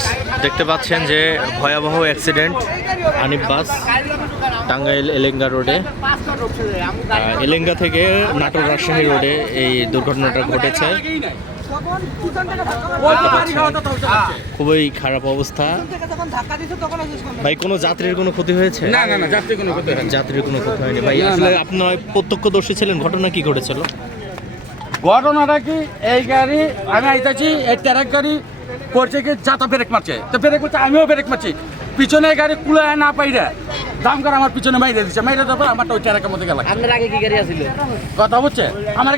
Viewers, দেখতে পাচ্ছেন যে ভয়াবহ অ্যাক্সিডেন্ট আনিফ বাস টাঙ্গাইল এলেঙ্গা রোডে, এলেঙ্গা থেকে নাটোর রাজশাহী রোডে এই দুর্ঘটনাটা ঘটেছে। খুবই খারাপ অবস্থা। ভাই, কোনো যাত্রীর কোনো ক্ষতি হয়েছে? না না না, যাত্রীর কোনো ক্ষতি হয়নি। যাত্রীর কোনো ক্ষতি হয়নি ভাই। আসলে আপনার প্রত্যক্ষদর্শী ছিলেন, ঘটনা কি ঘটেছিল? ঘটনাটা কি, এই গাড়ি আমি আইতাছি, এই ট্রাক গাড়ি করছে কি যাতা ব্রেক মারছে, তো ব্রেক মারছে, আমিও ব্রেক মারছি, পিছনে গাড়ি কুলায় না পাইরে দাম করে আমার পিছনে মাইরে দিচ্ছে, মাইরে দেওয়ার পর আমারটা ওই ট্রাকের মধ্যে গেল। আপনার আগে কি গাড়ি আছিল? কথা বুঝছে, আমার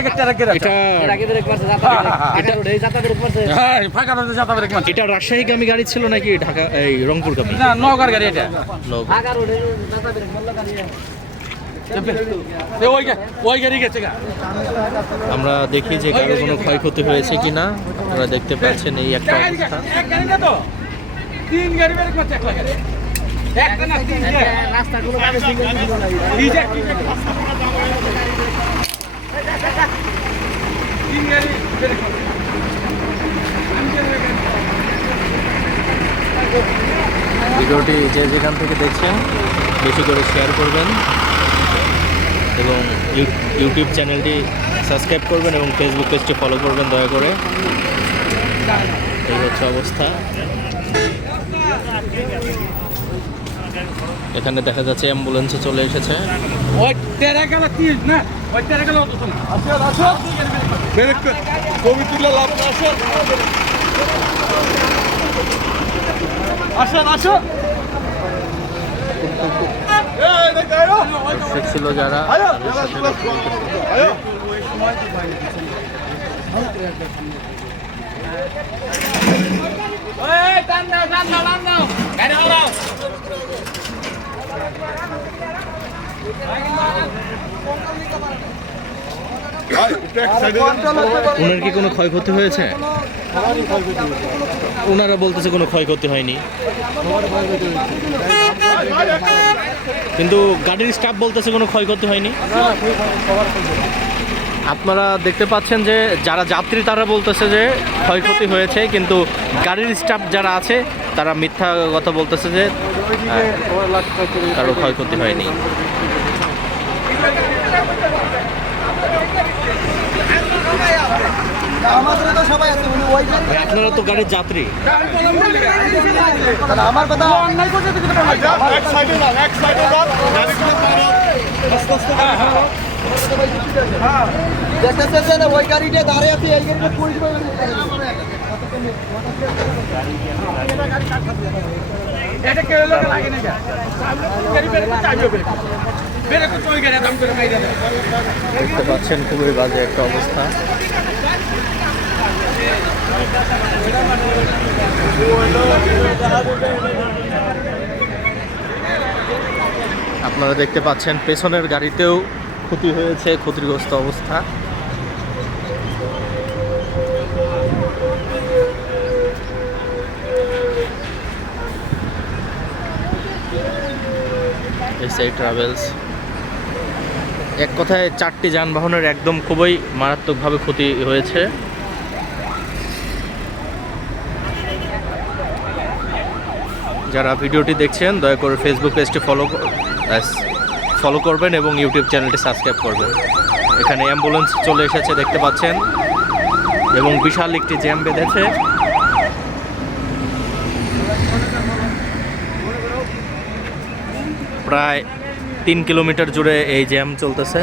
আগে ট্রাক গাড়ি আছে। এর আগে ব্রেক মারছে, যাতা ব্রেক। এটা রোডে যাতা ব্রেক মারছে। হ্যাঁ, ফাঁকা রোডে যাতা ব্রেক মারছে। এটা রাজশাহীগামী গাড়ি ছিল নাকি ঢাকা এই রংপুরগামী? না, নওগাঁর গাড়ি এটা। ফাঁকা রোডে যাতা ব্রেক মারলো গাড়ি। ওই গাড়ি গেছে গা। আমরা দেখি যে কারো কোনো ক্ষয়ক্ষতি হয়েছে কিনা। আপনারা দেখতে পাচ্ছেন এই একটা অবস্থা। এক গাড়ি না তো, তিন গাড়ি ব্রেক মারছে, একটা গাড়ি একটা না, তিন গাড়ি। রাস্তাগুলো কানে সিঙ্গেল ছিল না। তিন গাড়ি ব্রেক মারছে। ভিডিওটি যে যেখান থেকে দেখছেন বেশি করে শেয়ার করবেন এবং ইউটিউব চ্যানেলটি সাবস্ক্রাইব করবেন এবং ফেসবুক পেজটি ফলো করবেন দয়া করে। এই হচ্ছে অবস্থা। এখানে দেখা যাচ্ছে অ্যাম্বুলেন্সে চলে এসেছে। ওই তেরা গেল তিন না, ওই তেরা গেল অত না। আসো ব্রেক ছবি তুলে লাভ না। আসো ছিল যারা ওনার কি কোনো ক্ষয়ক্ষতি হয়েছে? ওনারা বলতেছে কোনো ক্ষয়ক্ষতি হয়নি, কিন্তু গাড়ির স্টাফ বলতেছে কোনো ক্ষয়ক্ষতি হয়নি। আপনারা দেখতে পাচ্ছেন যে যারা যাত্রী তারা বলতেছে যে ক্ষয়ক্ষতি হয়েছে, কিন্তু গাড়ির স্টাফ যারা আছে তারা মিথ্যা কথা বলতেছে যে কারো ক্ষয়ক্ষতি হয়নি। আপনারা তো গাড়ির যাত্রী। আমার কথা অন্যায় করছে এক সাইডে না, এক সাইডে না, দেখতেছেন ওই গাড়িটা দাঁড়িয়ে আছে, এই গাড়িটা পুলিশ এটা কে লোক লাগে না, গাড়ি বের করতে আইবে বের করতে ওই গাড়ি দাম করে মাইরা দেয়। দেখতে পাচ্ছেন খুবই বাজে একটা অবস্থা। আপনারা দেখতে পাচ্ছেন পেছনের গাড়িতেও ক্ষতি হয়েছে, ক্ষতিগ্রস্ত অবস্থা। এসআই ট্রাভেলস, এক কথায় 4টি যানবাহনের একদম খুবই মারাত্মকভাবে ক্ষতি হয়েছে। যারা ভিডিওটি দেখছেন দয়া করে ফেসবুক পেজটি ফলো করবেন এবং ইউটিউব চ্যানেলটি সাবস্ক্রাইব করবেন। এখানে অ্যাম্বুলেন্স চলে এসেছে দেখতে পাচ্ছেন এবং বিশাল একটি জ্যাম বেঁধেছে। প্রায় 3 কিলোমিটার জুড়ে এই জ্যাম চলতেছে।